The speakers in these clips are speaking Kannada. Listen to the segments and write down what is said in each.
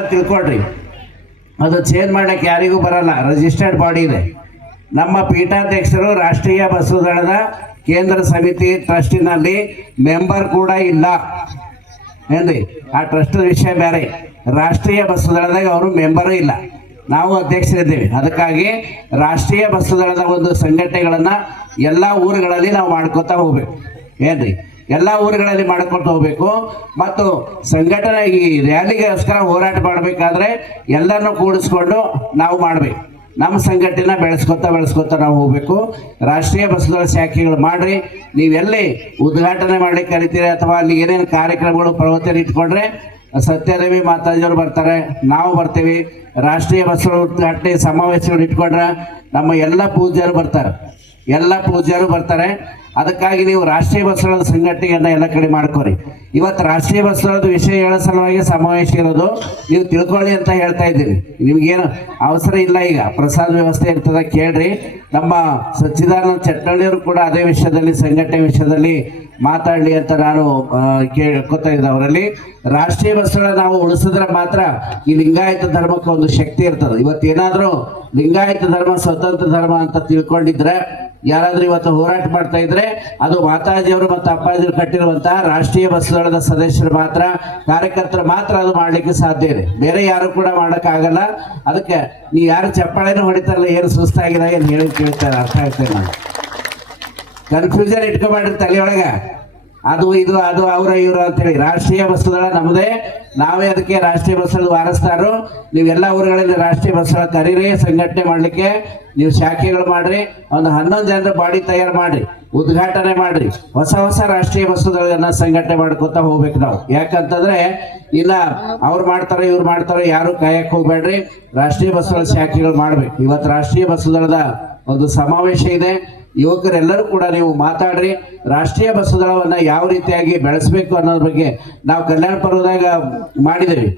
ತಿಳ್ಕೊಳ್ರಿ. ಅದು ಚೇಂಜ್ ಮಾಡಕ್ಕೆ ಯಾರಿಗೂ ಬರಲ್ಲ ರಿಜಿಸ್ಟರ್ಡ್ ಬಾಡಿ ಇದೆ. ನಮ್ಮ ಪೀಠಾಧ್ಯಕ್ಷರು ರಾಷ್ಟ್ರೀಯ ಬಸ್ಸು ದಳದ ಕೇಂದ್ರ ಸಮಿತಿ ಟ್ರಸ್ಟಿನಲ್ಲಿ ಮೆಂಬರ್ ಕೂಡ ಇಲ್ಲ. ಏನ್ರಿ? ಆ ಟ್ರಸ್ಟ್ ವಿಷಯ ಬೇರೆ. ರಾಷ್ಟ್ರೀಯ ಬಸ್ಸು ದಳದಾಗ ಅವರು ಮೆಂಬರು ಇಲ್ಲ. ನಾವು ಅಧ್ಯಕ್ಷರಿದ್ದೇವೆ. ಅದಕ್ಕಾಗಿ ರಾಷ್ಟ್ರೀಯ ಬಸ್ಸು ದಳದ ಒಂದು ಸಂಘಟನೆಗಳನ್ನು ಎಲ್ಲ ಊರುಗಳಲ್ಲಿ ನಾವು ಮಾಡ್ಕೋತಾ ಹೋಗ್ಬೇಕು. ಏನ್ರಿ? ಎಲ್ಲ ಊರುಗಳಲ್ಲಿ ಮಾಡ್ಕೊಂಡು ಹೋಗ್ಬೇಕು. ಮತ್ತು ಸಂಘಟನೆ ಈ ರ್ಯಾಲಿಗೋಸ್ಕರ ಹೋರಾಟ ಮಾಡಬೇಕಾದ್ರೆ ಎಲ್ಲರನ್ನೂ ಕೂಡಿಸ್ಕೊಂಡು ನಾವು ಮಾಡಬೇಕು. ನಮ್ಮ ಸಂಘಟನೆ ಬೆಳೆಸ್ಕೊತಾ ಬೆಳೆಸ್ಕೊತಾ ನಾವು ಹೋಗಬೇಕು. ರಾಷ್ಟ್ರೀಯ ಬಸ್ಗಳ ಶಾಖೆಗಳು ಮಾಡ್ರಿ. ನೀವೆಲ್ಲಿ ಉದ್ಘಾಟನೆ ಮಾಡ್ಲಿಕ್ಕೆ ಕರಿತೀರಿ ಅಥವಾ ಅಲ್ಲಿ ಏನೇನು ಕಾರ್ಯಕ್ರಮಗಳು ಪ್ರವಚನ ಇಟ್ಕೊಂಡ್ರೆ, ಸತ್ಯದೇವಿ ಮಾತಾಜಿಯವರು ಬರ್ತಾರೆ, ನಾವು ಬರ್ತೀವಿ. ರಾಷ್ಟ್ರೀಯ ಬಸ್ಗಳ ಉದ್ಘಾಟನೆ ಸಮಾವೇಶಗಳು ಇಟ್ಕೊಂಡ್ರೆ ನಮ್ಮ ಎಲ್ಲ ಪೂಜ್ಯರು ಬರ್ತಾರೆ. ಎಲ್ಲ ಪೂಜ್ಯರು ಬರ್ತಾರೆ. ಅದಕ್ಕಾಗಿ ನೀವು ರಾಷ್ಟ್ರೀಯ ಬಸ್ಗಳ ಸಂಘಟನೆಯನ್ನ ಎಲ್ಲ ಕಡೆ ಮಾಡ್ಕೊರಿ. ಇವತ್ತು ರಾಷ್ಟ್ರೀಯ ಬಸವಳದ ವಿಷಯ ಹೇಳೋ ಸಲುವಾಗಿ ಸಮಾವೇಶ ಇರೋದು ನೀವು ತಿಳ್ಕೊಳ್ಳಿ ಅಂತ ಹೇಳ್ತಾ ಇದ್ದೀರಿ. ನಿಮ್ಗೇನು ಅವಸರ ಇಲ್ಲ ಈಗ. ಪ್ರಸಾದ ವ್ಯವಸ್ಥೆ ಇರ್ತದೆ ಕೇಳ್ರಿ. ನಮ್ಮ ಸಚ್ಚಿದಾನಂದ ಚಟ್ಟಳ್ಳಿಯವರು ಕೂಡ ಅದೇ ವಿಷಯದಲ್ಲಿ, ಸಂಘಟನೆ ವಿಷಯದಲ್ಲಿ ಮಾತಾಡಲಿ ಅಂತ ನಾನು ಕೇಳ್ಕೊತಾ ಇದ್ದೆ ಅವರಲ್ಲಿ. ರಾಷ್ಟ್ರೀಯ ಬಸ್ಗಳ ನಾವು ಉಳಿಸಿದ್ರೆ ಮಾತ್ರ ಈ ಲಿಂಗಾಯತ ಧರ್ಮಕ್ಕೆ ಒಂದು ಶಕ್ತಿ ಇರ್ತದೆ. ಇವತ್ತೇನಾದರೂ ಲಿಂಗಾಯತ ಧರ್ಮ, ಸ್ವತಂತ್ರ ಧರ್ಮ ಅಂತ ತಿಳ್ಕೊಂಡಿದ್ರೆ ಯಾರಾದ್ರೂ ಇವತ್ತು ಹೋರಾಟ ಮಾಡ್ತಾ ಇದ್ರೆ ಅದು ಮಾತಾಜಿಯವರು ಮತ್ತು ಅಪ್ಪಾಜಿಯವರು ಕಟ್ಟಿರುವಂತಹ ರಾಷ್ಟ್ರೀಯ ಬಸವದಳದ ಸದಸ್ಯರು ಮಾತ್ರ, ಕಾರ್ಯಕರ್ತರು ಮಾತ್ರ ಅದು ಮಾಡ್ಲಿಕ್ಕೆ ಸಾಧ್ಯ ಇದೆ. ಬೇರೆ ಯಾರು ಕೂಡ ಆಗಲ್ಲ ಅದಕ್ಕೆ ನೀವು ಯಾರು ಚಪ್ಪಾಳೆನೂ ಹೊಡಿತಾರಲ್ಲ, ಏನು ಸುಸ್ತಾಗಿದೆ ಏನು ಹೇಳಿ ಕೇಳ್ತಾರೆ ಅರ್ಥ ಆಗ್ತೇನೆ ನಾನು ಕನ್ಫ್ಯೂಷನ್ ತಲೆ ತಲೆಯೊಳಗ ಅದು ಇದು, ಅದು, ಅವರ, ಇವರು ಅಂತೇಳಿ ರಾಷ್ಟ್ರೀಯ ಬಸ್ಸುಗಳ ನಮ್ಮದೇ. ನಾವೇ ಅದಕ್ಕೆ ರಾಷ್ಟ್ರೀಯ ಬಸ್ಸಲ್ಲಿ ವಾರಸ್ತಾರು. ನೀವೆಲ್ಲ ಊರುಗಳಲ್ಲಿ ರಾಷ್ಟ್ರೀಯ ಬಸ್ಸುಗಳ ಕರೀರಿ, ಸಂಘಟನೆ ಮಾಡಲಿಕ್ಕೆ. ನೀವು ಶಾಖೆಗಳು ಮಾಡ್ರಿ, ಒಂದು ಹನ್ನೊಂದು ಜನರ ಬಾಡಿ ತಯಾರು ಮಾಡ್ರಿ, ಉದ್ಘಾಟನೆ ಮಾಡ್ರಿ. ಹೊಸ ಹೊಸ ರಾಷ್ಟ್ರೀಯ ಬಸ್ಸುಗಳನ್ನ ಸಂಘಟನೆ ಮಾಡ್ಕೊತ ಹೋಗ್ಬೇಕು ನಾವು. ಯಾಕಂತಂದ್ರೆ ಇಲ್ಲ ಅವ್ರು ಮಾಡ್ತಾರೆ, ಇವ್ರು ಮಾಡ್ತಾರೆ, ಯಾರು ಕಾಯಕ್ ಹೋಗ್ಬೇಡ್ರಿ. ರಾಷ್ಟ್ರೀಯ ಬಸ್ಸುಗಳ ಶಾಖೆಗಳು ಮಾಡ್ಬೇಕು. ಇವತ್ತು ರಾಷ್ಟ್ರೀಯ ಬಸ್ಸುದಳದ ಒಂದು ಸಮಾವೇಶ ಇದೆ. ಯುವಕರೆಲ್ಲರೂ ಕೂಡ ನೀವು ಮಾತಾಡ್ರಿ. ರಾಷ್ಟ್ರೀಯ ಬಸ್ ದಳವನ್ನು ಯಾವ ರೀತಿಯಾಗಿ ಬೆಳೆಸಬೇಕು ಅನ್ನೋದ್ರ ಬಗ್ಗೆ ನಾವು ಕಲ್ಯಾಣ ಪರ್ವದಾಗ ಮಾಡಿದ್ದೇವೆ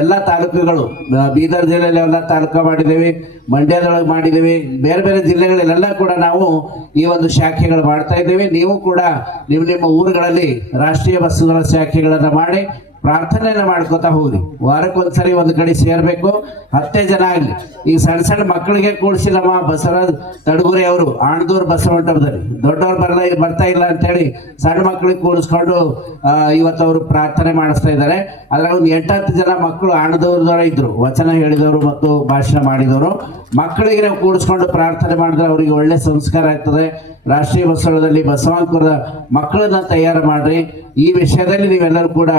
ಎಲ್ಲ ತಾಲೂಕುಗಳು ಬೀದರ್ ಜಿಲ್ಲೆಯಲ್ಲಿ ಎಲ್ಲ ತಾಲೂಕು ಮಾಡಿದ್ದೀವಿ ಮಂಡ್ಯದೊಳಗೆ ಮಾಡಿದ್ದೀವಿ ಬೇರೆ ಬೇರೆ ಜಿಲ್ಲೆಗಳಲ್ಲೆಲ್ಲ ಕೂಡ ನಾವು ಈ ಒಂದು ಶಾಖೆಗಳು ಮಾಡ್ತಾ ಇದ್ದೇವೆ. ನೀವು ಕೂಡ ನಿಮ್ಮ ನಿಮ್ಮ ಊರುಗಳಲ್ಲಿ ರಾಷ್ಟ್ರೀಯ ಬಸ್ಸುಗಳ ಶಾಖೆಗಳನ್ನು ಮಾಡಿ ಪ್ರಾರ್ಥನೆಯನ್ನ ಮಾಡ್ಕೋತಾ ಹೋಗ್ರಿ. ವಾರಕ್ಕೊಂದ್ಸರಿ ಒಂದು ಕಡೆ ಸೇರಬೇಕು. ಹತ್ತೇ ಜನ ಆಗಲಿ. ಈಗ ಸಣ್ಣ ಸಣ್ಣ ಮಕ್ಕಳಿಗೆ ಕೂಡಿಸಿ ನಮ್ಮ ಬಸವರಾಜ್ ತಡಗುರಿ ಅವರು. ಆಣದೂರ್ ಬಸವಂಟದಲ್ಲಿ ದೊಡ್ಡವ್ರು ಬರ್ಲ ಬರ್ತಾ ಇಲ್ಲ ಅಂತೇಳಿ ಸಣ್ಣ ಮಕ್ಕಳಿಗೆ ಕೂಡಿಸ್ಕೊಂಡು ಇವತ್ತು ಅವರು ಪ್ರಾರ್ಥನೆ ಮಾಡಿಸ್ತಾ ಇದ್ದಾರೆ. ಅದ್ರಾಗ ಒಂದು ಎಂಟತ್ತು ಜನ ಮಕ್ಕಳು ಆಣದೂರದವರ ಇದ್ರು. ವಚನ ಹೇಳಿದವರು ಮತ್ತು ಭಾಷಣ ಮಾಡಿದವರು. ಮಕ್ಕಳಿಗೆ ನಾವು ಕೂಡಿಸ್ಕೊಂಡು ಪ್ರಾರ್ಥನೆ ಮಾಡಿದ್ರೆ ಅವರಿಗೆ ಒಳ್ಳೆ ಸಂಸ್ಕಾರ ಆಗ್ತದೆ. ರಾಷ್ಟ್ರೀಯ ಬಸವಳದಲ್ಲಿ ಬಸವಾಂಕುರದ ಮಕ್ಕಳನ್ನ ತಯಾರು ಮಾಡ್ರಿ. ಈ ವಿಷಯದಲ್ಲಿ ನೀವೆಲ್ಲರೂ ಕೂಡ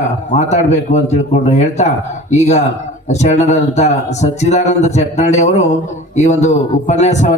ಮಾತಾಡಬೇಕು ಅಂತ ತಿಳ್ಕೊಂಡು ಹೇಳ್ತಾ ಈಗ ಶರಣರಂತ ಸಚ್ಚಿದಾನಂದ ಚಟ್ನಾಡಿ ಅವರು ಈ ಒಂದು ಉಪನ್ಯಾಸವನ್ನು